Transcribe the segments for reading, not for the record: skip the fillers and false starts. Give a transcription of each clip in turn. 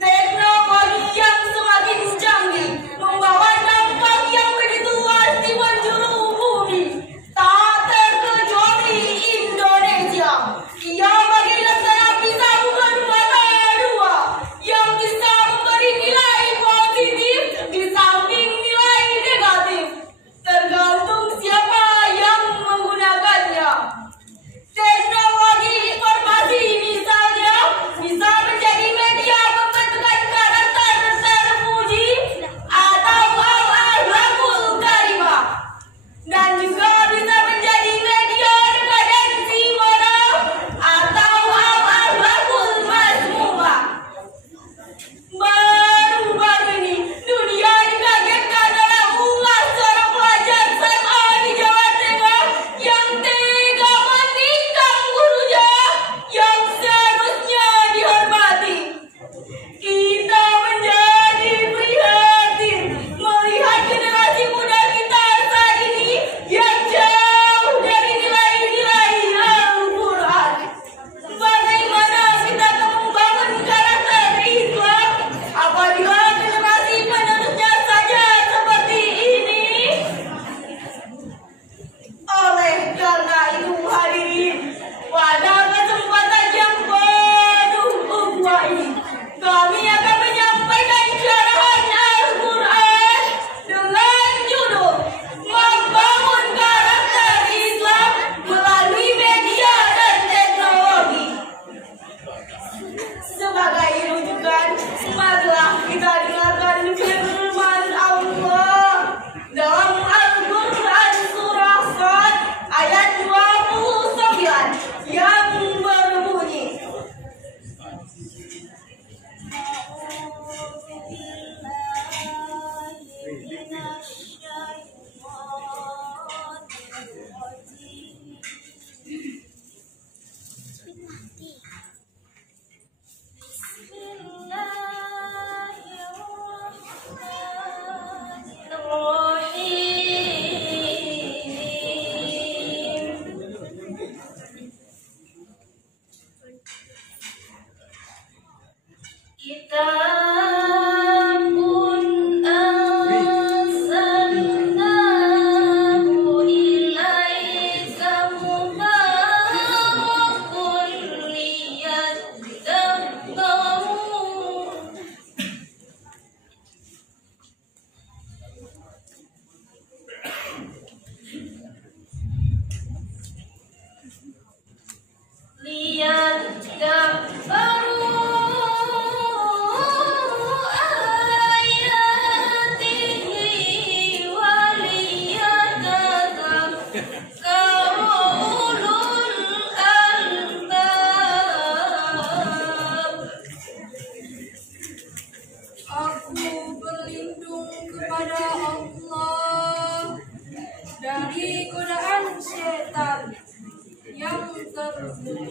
Teknologi yang semakin canggih membawa dampak yang begitu luas di penjuru bumi, tak terkecuali Indonesia. Ia bagi laksana pisau bermata dua yang bisa memberi nilai positif di samping nilai negatif, tergantung siapa yang menggunakannya. Teknologi informasi misalnya bisa menjadi media pembentukan karakter terpuji atau al-akhlakul karimah, dan juga bisa menjadi media dekadensi moral atau al-akhlakul mazmumah. Baru-baru ini dunia dikagetkan oleh ulah seorang pelajar SMA di Jawa Tengah yang tega menikam gurunya yang seharusnya dihormati. Kita menjadi prihatin melihat generasi muda kita saat ini yang jauh dari nilai-nilai Al-Quran. Bagaimana kita akan membangun karakter Islam apabila generasi penerusnya saja seperti ini? Oleh karena itu hadirin, pada kesempatan yang penuh ukhuwah ini, kami akan menyampaikan syarahan Al-Quran dengan judul Membangun Karakter Islam Melalui Media dan Teknologi. Sebagai rujukan, marilah kita dengarkan firman Allah dalam Al-Quran surah Shad ayat 29 yang berbunyi, Kitabun anzalnahu ilaika mubarakun liyadabbaru ayatihi wa liyatadhakkaru ulul albab. Aku berlindung kepada Allah dari godaan setan yang terkutuk,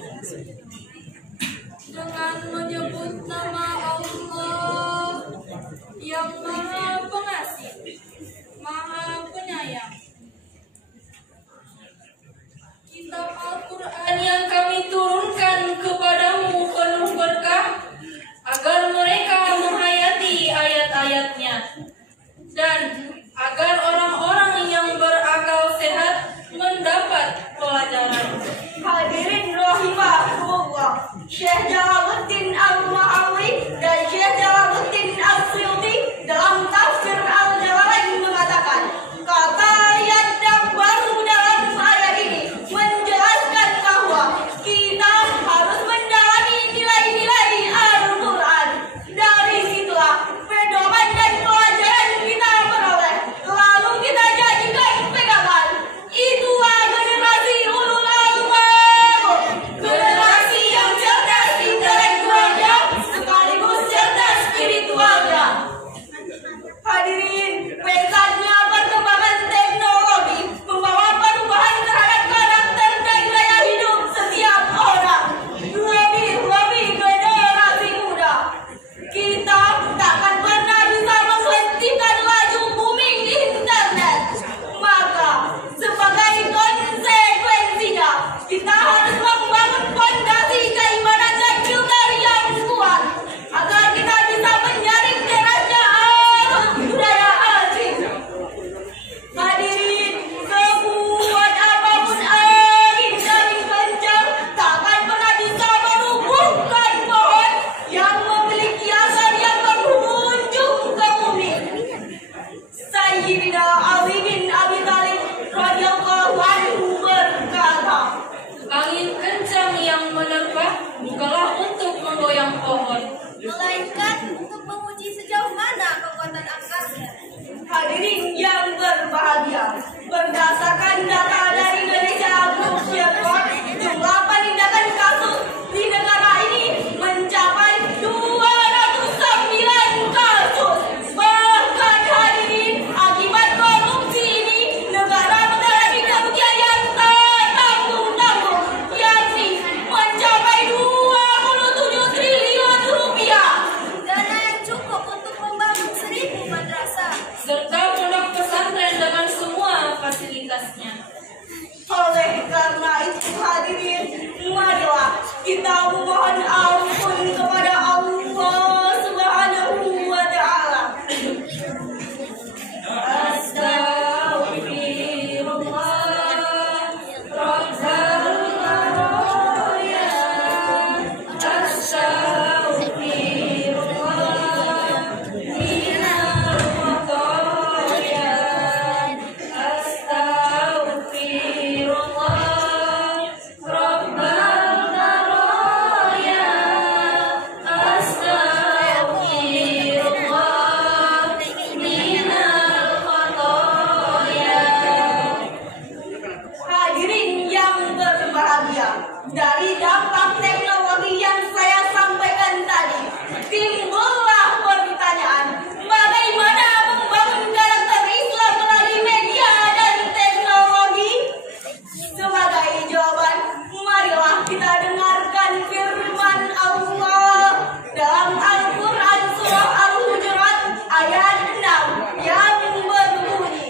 dengan menyebut nama Allah yang Maha Pengasih, Maha Penyayang. Kitab Al-Quran yang kami turunkan kepadamu penuh berkah, agar mereka menghayati ayat-ayatnya, dan agar orang-orang yang berakal sehat mendapat pelajaran. Hadirin rahimahullah, Syekh Jalaluddin Al-Ma'awi dari Hadirin yang berbahagia, berdasarkan data dari Indonesia Group Report, jumlah penindakan kasus di negara ini mencapai 209 kasus. Bahkan hadirin, akibat korupsi ini, negara mengalami kerugian yang tak tanggung-tanggung, yakni mencapai 27 triliun rupiah. Dana yang cukup untuk membangun 1000 madrasah. serta pondok pesantren dengan semua fasilitasnya. Oleh karena itu hadirin, marilah kita memohon ampun kepada Allah Subhanahu wa Ta'ala. Astaghfirullah, Rabbana ya, astaghfirullah, minal khotoya, astaghfirullah, Rabbana ya, astaghfirullah, minal khotoya. Hadirin yang berbahagia, dari dampak teknologi yang saya sampaikan tadi, timbullah pertanyaan, bagaimana membangun karakter Islam melalui media dan teknologi? Sebagai jawaban, marilah kita dengarkan firman Allah dalam Al-Quran Surah Al-Hujurat ayat 6 yang berbunyi,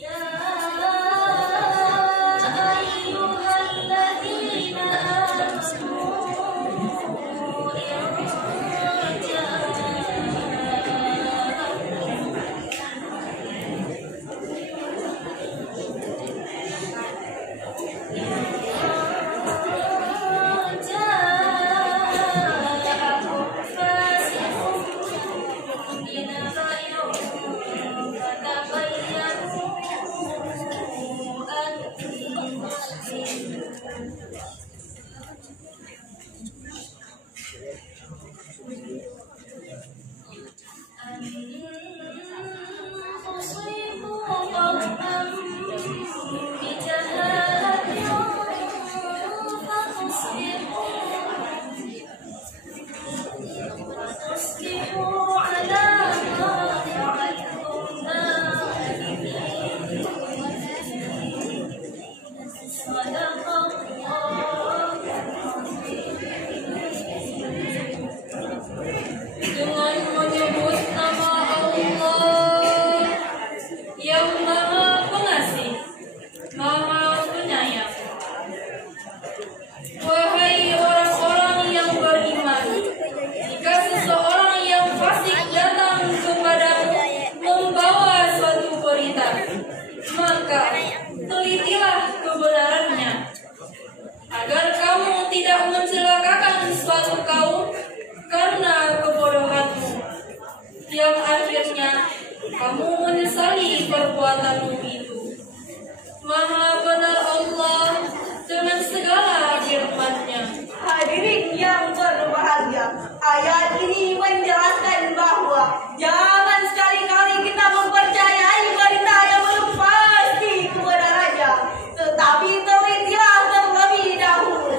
Ya ayyuhalladzina Dengan menyebut nama Allah yang Maha Pengasih, Maha Penyayang. Wahai orang-orang yang beriman, jika seseorang yang fasik datang kepadamu membawa suatu berita, maka telitilah kebenarannya, agar kamu tidak mencelakakan suatu kaum karena kebodohanmu, yang akhirnya kamu menyesali perbuatanmu itu. Maha benar Allah dengan segala firman-Nya. hadirin yang berbahagia, ayat ini menjelaskan bahwa jangan sekali-kali kita mempercayai berita yang belum pasti kebenarannya, tetapi telitilah terlebih dahulu.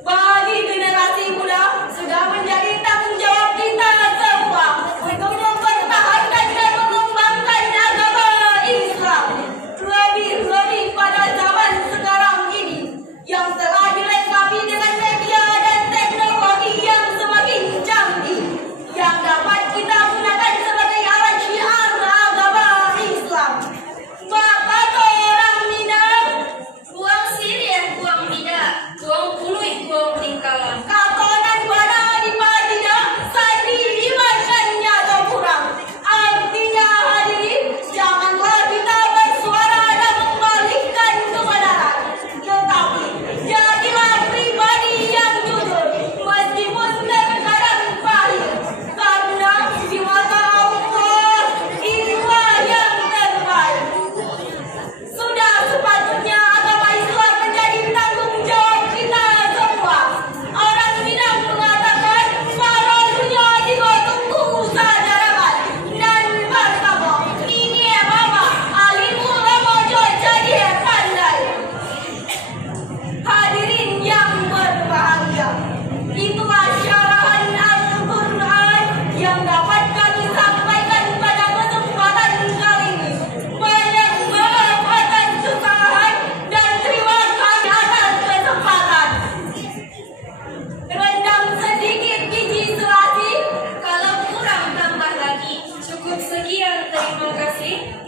Bagi generasi muda, sudah menjadi tanggung jawab kita semua untuk mempertahankan dan mengembangkan agama Islam, lebih-lebih pada zaman sekarang ini yang telah dilengkapi dengan media dan teknologi yang semakin canggih, yang dapat kita gunakan ini